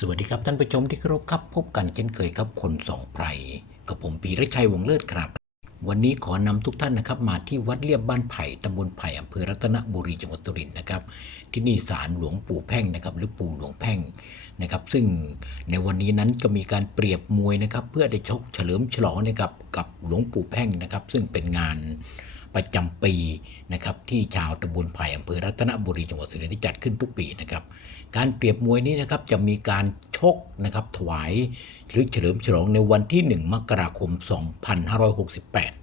สวัสดีครับท่านผู้ชมที่เคารพครับ พบกันเช่นเคยครับคนสองไพรกับผมปีรชัยวงเลิศครับ วันนี้ขอนำทุกท่านนะครับ มาที่วัดเลียบบ้านไผ่ตำบลไผ่อำเภอรัตนบุรีจังหวัดสุรินทร์นะครับ ที่นี่ศาลหลวงปู่แพ่งนะครับ หรือปู่หลวงแพ่งนะครับ ซึ่งในวันนี้นั้นก็มีการเปรียบมวยนะครับ เพื่อได้ชกเฉลิมฉลองนะครับกับหลวงปู่แพ่งนะครับ ซึ่งเป็นงาน ประจำปีนะครับที่ชาวตำบลไผ่อำเภอรัตนบุรีจังหวัดสุรินทร์จัดขึ้นทุกปีนะครับการเปรียบมวยนี้นะครับจะมีการชกนะครับถวายหรือเฉลิมฉลองในวันที่ 1 มกราคม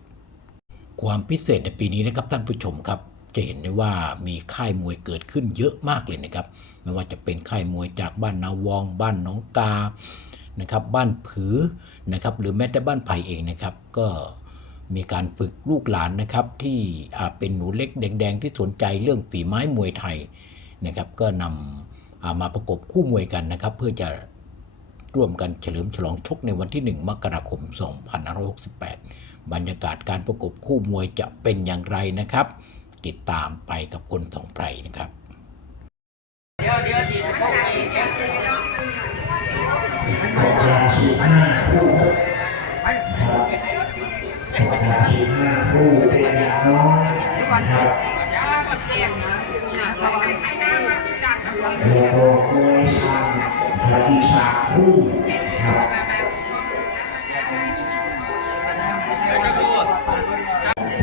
2568 ความพิเศษในปีนี้นะครับท่านผู้ชมครับจะเห็นได้ว่ามีค่ายมวยเกิดขึ้นเยอะมากเลยนะครับ ไม่ว่าจะเป็นค่ายมวยจากบ้านนาวอง บ้านหน้องกานะครับ บ้านผือนะครับ หรือแม้แต่บ้านไผ่เองนะครับ ก็ มีการฝึกลูกหลานนะครับที่เป็นหนูเล็กแดงๆที่สนใจเรื่องฝีไม้มวยไทยนะครับก็นำมาประกบคู่มวยกันนะครับ เพื่อจะร่วมกันเฉลิมฉลองชกในวันที่ 1 มกราคม 2568 บรรยากาศการประกบคู่มวยจะเป็นอย่างไรนะครับ ติดตามไปกับคนสองไพรนะครับ บห้เป็นน้อยนะครับแล้วก็กล้วยชันครับอีกสามคู่ครับ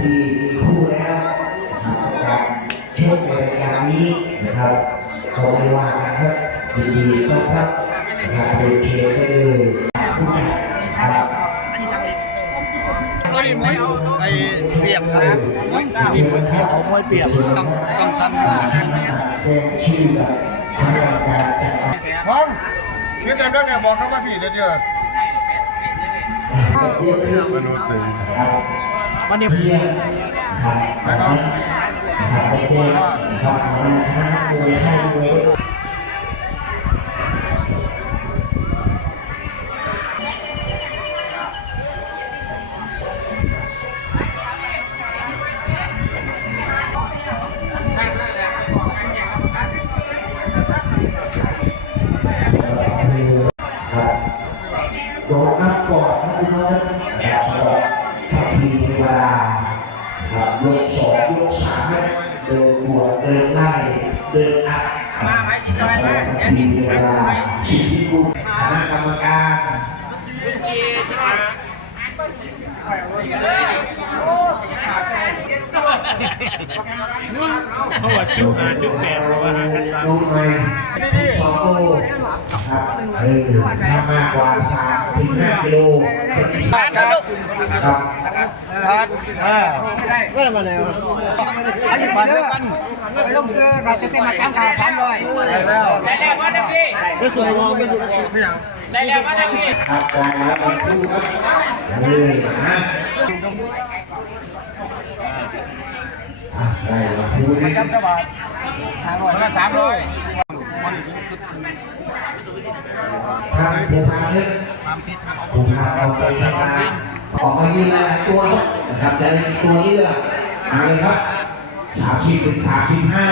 ที่มีคู่แล้วนะครับการเที่วในรายการนี้นะครับเขาไม่ว่ากันครับดีๆต้อนรับนะครับเป็นเพลงได้เลย มวยมีมวยเปรียบมวยเปรียบต้องต้องซ้ำเป็นที่แบบทางการจัดการพ้องคือจำได้ไงบอกเขาว่าผิดเลยเจ้าเรื่อมนุษย์จริงวันนี้เพียงครับนะครับ เขาว่าจุดห้าจุดแปดเราว่าหากันตามดูหน่อยสองโลครับเออถ้ามากกว่าสามถึงห้ากิโลครับอันนี้มาด้วยกันไปลงเสื้อเราจะเป็นมาตั้งขาสามร้อยได้แล้วได้แล้วว่าได้พี่ไม่สวยงามไม่สวยงามไม่ยัง ได้แล้วว่าได้พี่ครับการรับเป็นผู้ครับเออนะอะได้แล้วครูนี่จำจังหวัดทางร้อยละสามร้อยทางผู้พาเนี่ยผู้พาออกไปทำงานออกมายืนหลายๆตัวนะครับจะเป็นตัวเลือกมาเลยครับสามสิบถึงสามสิบห้า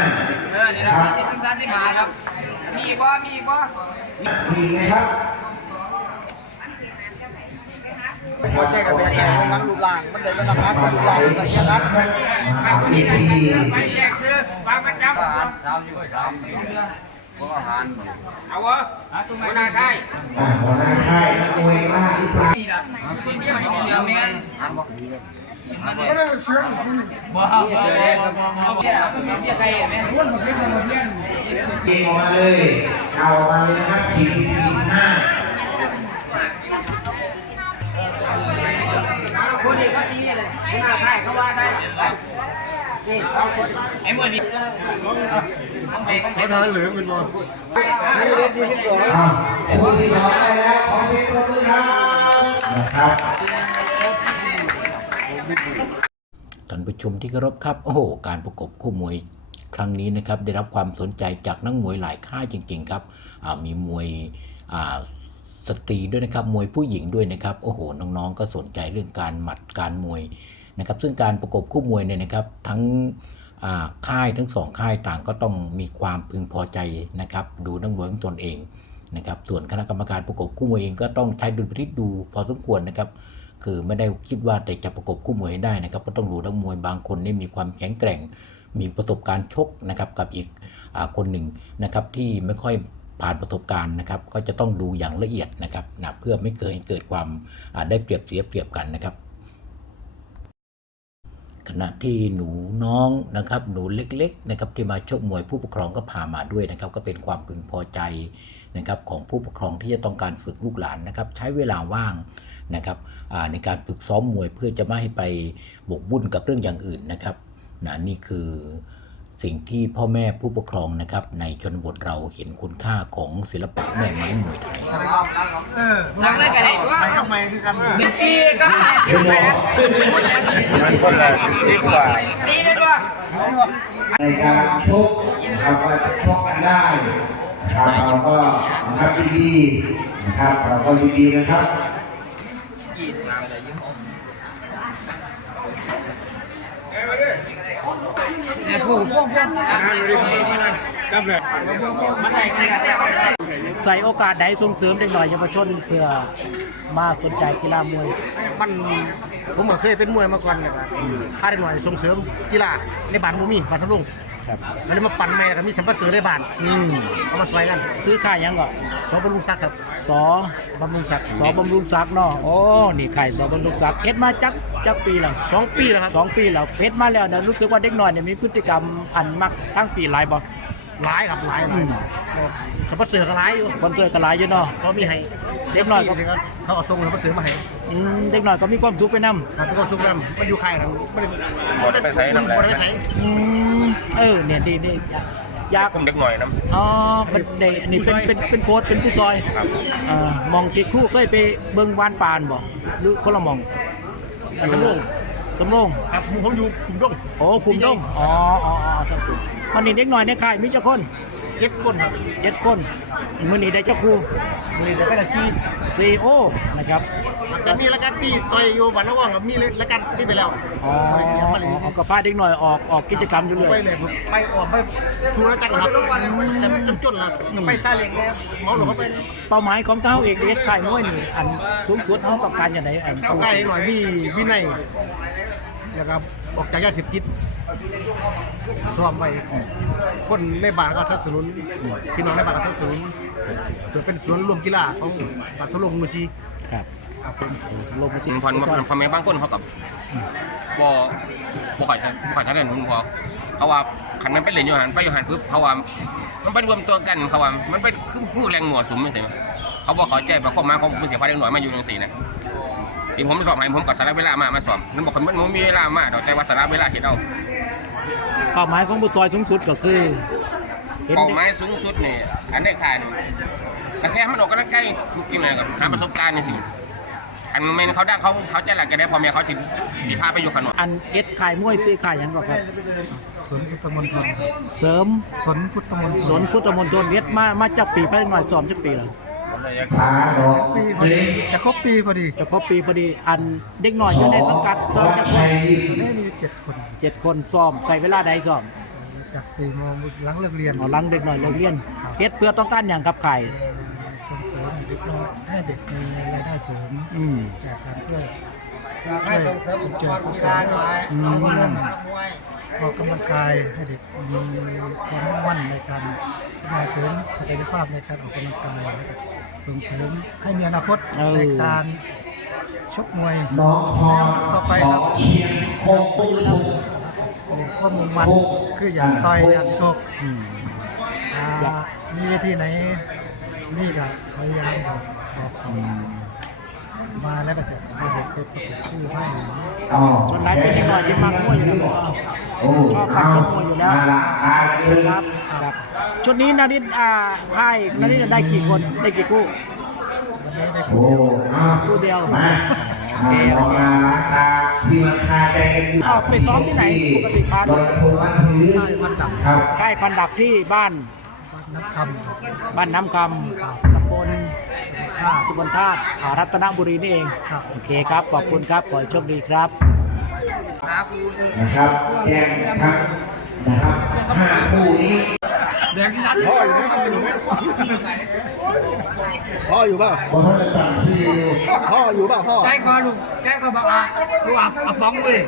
เออนี่เราจะถึงสามสิบห้าครับ มีอีกว่ามีอีกว่ามีไหมครับ พอใจกับแบบไหนทั้งรูปร่างมันเดินจะนำนักกับรูปร่างสัญลักษณ์มาที่ที่ไปแจกซื้อบางประจำอาหารสามอยู่สามพวกอาหารเอาวะตรงไหนได้ใช่อ่าหัวหน้าค่ายนักมวยล่าที่ปลายนี่ละเดี๋ยวแม่ก็เลยเชื่อคุณบ่เอาเลยเดี๋ยไกลแม่วนมดเลยหมดเลยเกงออกมาเลยเอาออกมาเลยนะครับสี่สิบสี่สิบห้า คนนี้ก็ชี้เลยหน้าใช่เขาว่าได้ไอ้เมื่อนี้เขาทานเหลือเป็นบอลอ่าคู่ที่สองได้แล้วขอเสียงปรบมือครับครับท่านผู้ชมที่เคารพครับ โอ้โห การประกบคู่มวยครั้งนี้นะครับ ได้รับความสนใจจากนักมวยหลายค่ายจริง ๆ ครับมีมวยอ่า สตรีด้วยนะครับมวยผู้หญิงด้วยนะครับโอ้โหน้องๆ ก็สนใจเรื่องการหมัดการมวยนะครับ ซึ่งการประกบคู่มวยเนี่ยนะครับ ทั้งค่ายทั้งสองค่ายต่างก็ต้องมีความพึงพอใจนะครับ ดูนักมวยของตนเองนะครับ ส่วนคณะกรรมการประกบคู่มวยเองก็ต้องใช้ดุลพินิจดูพอสมควรนะครับ คือไม่ได้คิดว่าแต่จะประกบคู่มวยให้ได้นะครับก็ต้องดูนักมวยบางคนนี่มีความแข็งแกร่ง มีประสบการณ์ชกนะครับกับอีกอคนหนึ่งนะครับที่ไม่ค่อย ผ่านประสบการณ์นะครับ ก็จะต้องดูอย่างละเอียดนะครับนะเพื่อไม่เกิดเกิดความอ่าได้เปรียบเสียเปรียบกันนะครับ ขณะที่หนูน้องนะครับหนูเล็กๆนะครับที่มาชกมวยผู้ปกครองก็พามาด้วยนะครับ ก็เป็นความพึงพอใจนะครับของผู้ปกครองที่จะต้องการฝึกลูกหลานนะครับ ใช้เวลาว่างนะครับในการฝึกซ้อมมวยเพื่อจะไม่ให้ไปบกบุ่นกับเรื่องอย่างอื่นนะครับนะนี่คือ สิ่งที่พ่อแม่ผู้ปกครองนะครับ ในชนบทเราเห็นคุณค่าของศิลปะแม่ไม้มวยไทยสั่งได้กันเลยไปทำไมคือกันหนึ่งสี่ก็มันคนละสิบกว่าสี่ได้ป่ะในการชกนะครับว่าจะชกกันได้นะครับเราก็นะครับดีๆนะครับเราก็ดีๆนะครับ ผู้พวกพวก ครับเลย มันได้กัน ใส่โอกาสใดส่งเสริมเด็กหน่อยเยาวชนเพื่อมาสนใจกีฬามวย มันผมก็เคยเป็นมวยมาก่อนนะครับถ้าได้หน่อยส่งเสริมกีฬาในบ้านบุมีบ้านสำลุง ครับก็เลยมาปั่นแม่กับมีสัมปัสเสือในบ้านอืมเอามาซอยกันซื้อค่ายหยังก่อนสอบำรุงศักดิ์ครับสอบำรุงศักดิ์สอบำรุงศักดิ์เนาะโอ้นี่ไข่สอบำรุงศักดิ์เฮ็ดมาจักจักปีแล้วสองปีแล้วครับสองปีแล้วเฮ็ดมาแล้วเนี่ยรู้สึกว่าเด็กน้อยเนี่ยมีพฤติกรรมอันมักทั้งปีหลายบ่ หลายครับหลายหลายสัมปัสเสือก็หลายอยู่คนเจอกันหลายอยู่เนาะ ก็มีให้เด็กน้อยก็ก็เขาเอาส่งสัมปัสเสือมาให้อืมเด็กน้อยก็มีความสุขไปนํครับก็ส่งกันมาอยู่ค่ายนะไม่ได้บ่ได้ไปใส่น้ำแหละบ่ได้ไปใส่อืม เออเนี่ยดีดีอยากผมเด็กหน่อยนะ อ๋อเป็นในอันนี้เป็นเป็นเป็นโค้ดเป็นผู้ซอยอ่ามองที่ครู่เคยไปเบิ่งวานปานบ่หรือคนละหมองสำลุงสำโรงครับผมอยู่คุมดงโอ้ภูมิดงอ๋ออ๋ออ๋อครับมันนี่เด็กหน่อยในค่ายมีเจ้าคน เจ็ดคนครับเจ็ดคนมื้อนี้ได้เจ้าครูเลยได้ไปละสี่ซีโอนะครับแต่มีรายการตีต่อยอยู่บ้านละว่างกับมีรายการตีไปแล้วอ๋ออ๋ออ๋อก็พาเด็กหน่อยออกออกกิจกรรมอยู่เรื่ไปอยเลยครับไปออกไปทัวร์จังครับแต่มันจนๆครับไปซาเล้งแล้วเมาหลงเข้าไปเป้าหมายของเจ้าเอกเด็กค่ายมวยนี่อันสูงสุดเฮาต้องการอย่างไรอันเอาใกล้หน่อยมีวินัย นะครับออกจากยาเสพติดซ้อมไปคนในบ้านก็สนับสนุนพี่น้องในบ้านก็สนับสนุนเพื่อเป็นสวนรวมกีฬาของบ้านสลงมูชีครับครับผมสำโรงประสิทมันธิ์พอนมันพอแม่บางคนเขากับบ่บ่ค่อยใช้บ่ค่อยใช้เล่นผมพอเขาว่าคันมันเป็นเล่นอยู่หันไปอยู่หันปุ๊บเขาว่ามันเป็นรวมตัวกันเขาว่ามันเป็นคือผู้แรงหน่วสุมไม่ใช่ไหมเขาบอกเขาใจแบบข้อมาของผู้เสียพาเด็กหน่อยมาอยู่จังซี่นะ ที่ผมสอบให้ผมก็สละเวลามามาสอบมันบอกคนมันมีเวลามาดอกแต่ว่าสละเวลาเฮ็ดเอาเป้าหมายของผู้ซอยสูงสุดก็คือเห็นเป้าหมายสูงสุดนี่อันได้ขาดแต่แค่มันออกกำลังกายกินอะไรก่อนหาประสบการณ์นี่สิอันมันเขาดังเขาเขาใจหลักกันได้พอเมียเขาถึงสีพาไปอยู่ขนมอันเอ็ดขายมวยซื้อขายหยังก็ครับสวนพุทธมณฑลเสริมสวนพุทธมณฑลสวนพุทธมณฑลเอ็ดมามาจับปีภายในหน่อยซ้อมจักปีแล้ว ฟ้าดอกปีพอดี จะครบปีพอดี จะครบปีพอดี อันเด็กหน่อยอยู่ในสังกัดซ้อมจักคนได้มีเจ็ดคนเจ็ดคนซ้อมใส่เวลาใดซ้อมจากสี่โมงหลังเลิกเรียนเอาหลังเด็กหน่อยเลิกเรียนเฮ็ดเพื่อต้องการอย่างกับไข่ส่งเสริมเด็กน้อยให้เด็กมีรายได้เสริมอืมจากการเพื่ออยากให้ส่งเสริมอุปกรณ์กีฬาหน่อยเรื่องออกกำลังกายให้เด็กมีความมุ่งมั่นในการพัฒนาเสริมศักยภาพในการออกกำลังกายแล้วก็ ส่งเสริมให้มีอนาคตในการชกมวยน้องพรต่อไปสคอรับเชียงคงปุ้งปุ้งมีความมุ่งมั่นคืออยากต่อยอยากชกอืมอ่ามีเวทีไหนนี่ก็พยายามบอกบอกอืมมาแล้วก็จะมาเด็กไปประกบคู่ให้อ๋อส่วนไหนเป็นเด็กหน่อยที่มักมวยอยู่แล้วโอ้ชอบการชกมวยอยู่แล้วมาละอาเกินครับครับ ชุดนี้นาริตอ่าค่ายนาริตได้กี่คนได้กี่คู่วันนี้ได้โอ้อ้าวคู่เดียว มามาลองมาล้างตาที่มันคาใจกันอยู่อ้าวไปซ้อมที่ไหนปกติพาโดยพลวันถือใต้วันดับครับ ค่ายพันดักที่บ้านวัดน้ำคำบ้านน้ำคำตำบลท่าตำบลธาตุอ่ารัตนบุรีนี่เองครับ โอเคครับขอบคุณครับขอให้โชคดีครับ นะครับแจ้งครับนะครับห้าคู่นี้แดงที่นัด พ่ออยู่ไหมพ่ออยู่เปล่าเพราะเขาจะตัดซีลพ่ออยู่เปล่าพ่อแกก็ลูกแกก็บอกอะลูกอะอะป้องเลย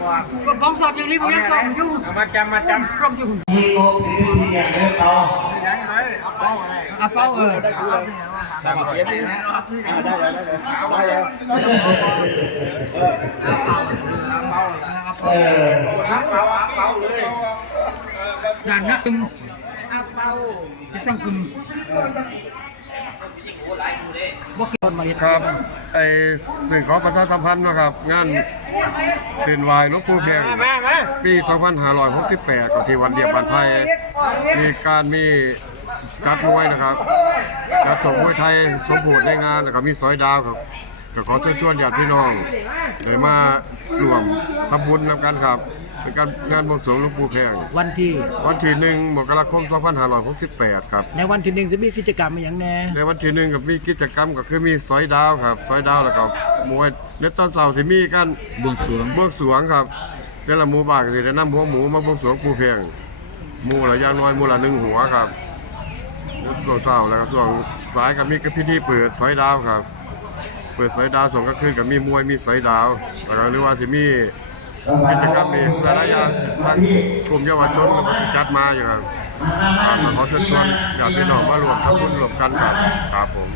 ก็ป้องสอบอย่างนี้ผมยังต้องอยู่มาจำมาจำต้องอยู่มีโลมีวิธีอย่างเดียวเอาอะเป้าเออได้เลยได้เลยเออนั่นนะตึง จะต้องคุณคนมาเห็นครับไอสิ่งของประชาสัมพันธ์นะครับ งานเส้นไหวหลูกปูเพียงปี 2568กับที่วันเดียบบันไพมีการมีจัดมวยนะครับจัดสมมวยไทยสมบูรณ์ในงานแล้วก็มีสอยดาวครับก็ขอเชิญชวนญาติพี่น้องเลยมาร่วมทำบุญนำกันครับ เป็นการงานบวงสรวงหลูกปูเพียงวันที่วันที่1มกราคม 2568 ครับ ในวันที่หนึ่งจะมีกิจกรรมอย่างแน่ในวันที่หนึ่งกับมีกิจกรรมก็คือมีสอยดาวครับสอยดาวแล้วก็มวยในตอนเสาร์สิมีกันบวงสรวงบวงสรวงครับแต่ละหมู่บ้านก็สิได้นำหัวหมูมาบวงสรวงปูเพียงหมู่ละอย่างน้อยหมู่ละหนึ่งหัวครับส่วนเสาร์แล้วก็ส่วนสายก็มีกับพิธีเปิดสอยดาวครับ เปิดสอยดาวส่วนก็คือกับมีมวยมีสอยดาวแล้วก็หรือว่าสิมี กิจกรรมอีกหลายๆอย่างทางกลุ่มเยาวชนก็จัดมาอยู่ครับก็ขอเชิญชวนญาติพี่น้องมารวมทำบุญรวมกันครับครับผม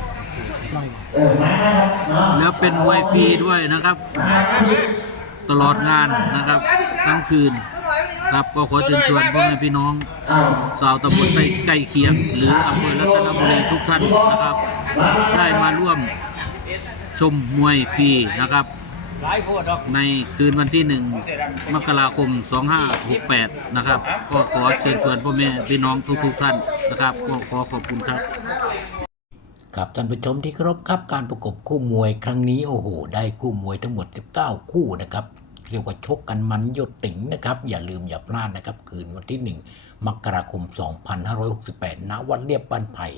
แล้วเป็นไวฟรีด้วยนะครับ ตลอดงานนะครับทั้งคืนครับก็ขอเชิญชวนพ่อแม่พี่น้องเอาชาวตำบลใกล้เคียง หรืออำเภอรัตนบุรีทุกท่านนะครับ ได้มาร่วมชมมวยฟรีนะครับ ในคืนวันที่1มกราคม 2568 นะครับ ก็ขอเชิญชวนพ่อแม่พี่น้องทุกๆท่านนะครับ ก็ขอขอบคุณครับ ครับท่านผู้ชมที่เคารพครับการประกบคู่มวยครั้งนี้โอ้โห ได้คู่มวยทั้งหมด 19 คู่นะครับเรียกว่าชกกันมันหยดติ๋งนะครับ อย่าลืมอย่าพลาดนะครับคืนวันที่ 1 มกราคม 2568 ณ วัดเรียบบ้านไผ่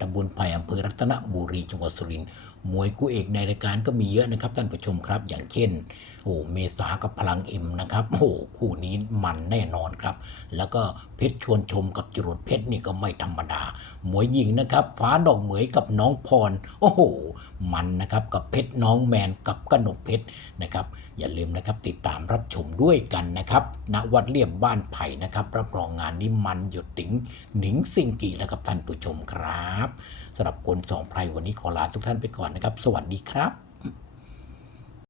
ตำบลไผ่อำเภอรัตนบุรีจังหวัดสุรินทร์ มวยคู่เอกในรายการก็มีเยอะนะครับท่านผู้ชมครับ อย่างเช่นโอ้เมษากับพลังเอ็มนะครับโอ้คู่นี้มันแน่นอนครับ แล้วก็เพชรชวนชมกับจรวดเพชรนี่ก็ไม่ธรรมดา มวยหญิงนะครับฟ้าดอกเหมยกับน้องพรโอ้โหมันนะครับกับเพชรน้องแมนกับกนกเพชรนะครับอย่าลืมนะครับติดตามรับชมด้วยกันนะครับณวัดเรียบบ้านไผ่นะครับรับรองงานนี้มันหยุดติ๋งหนิงซิงกีแล้วครับท่านผู้ชมครับสำหรับคนสองไพรวันนี้ขอลาทุกท่านไปก่อนนะครับ สวัสดีครับ